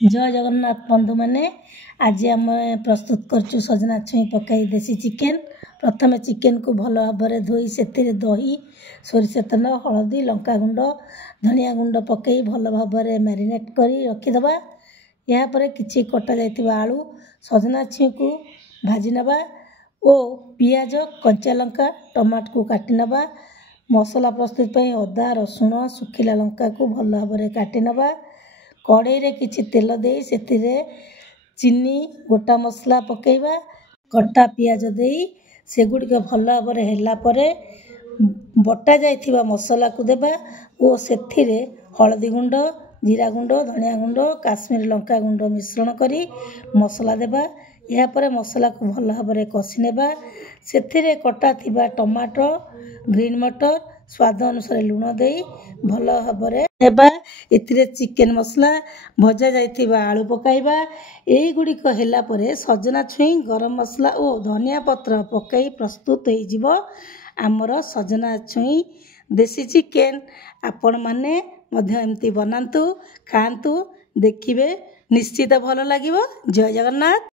जय जगन्नाथ बंधु मैंने आज आम प्रस्तुत करचु सजना छुई पकई देसी चिकेन। प्रथम चिकेन को भल भाव धोई से दही सोरिष तेल हलदी लंका गुंड धनिया गुंड पकई भल भाव मैरिनेट कर रखीदे। यापर किसी कटा जाइथिबा आलू सजना छुई को भाजी नवा और पियाज कंचा लंका टमाट को काटी नवा। मसला प्रस्तुत पर अदा रसुण सुखिला लंका को भल भाव काटी नवा। कड़ई रे किछि तेल दे से चीनी गोटा मसला पकेबा कटा पियाज दे से गुड़िक भल भाव हेला परे बटा जाइथिबा मसला को देबा और सेथिरे हलदी गुंड जीरा गुंड धनिया गुंड काश्मीर लंका गुंड मिश्रण करी मसला देबा। या परे मसला को भल भाव कषि नेबा सेथिरे कटा थिबा टमाटो ग्रीन मटर स्वाद अनुसार लुण दे भल भाव नेबा। इथिरे चिकेन मसला भजा जाइथिबा आलू पकाइबा। एई गुड़िक हेला परे सजना छुई गरम मसला और धनिया पत्र पकई प्रस्तुत हो जिवो आमर सजना छुई देसी चिकेन। आपण माने मध्य एमती बनातु खातु देखिबे निश्चित भल लागिवो। जय जगन्नाथ।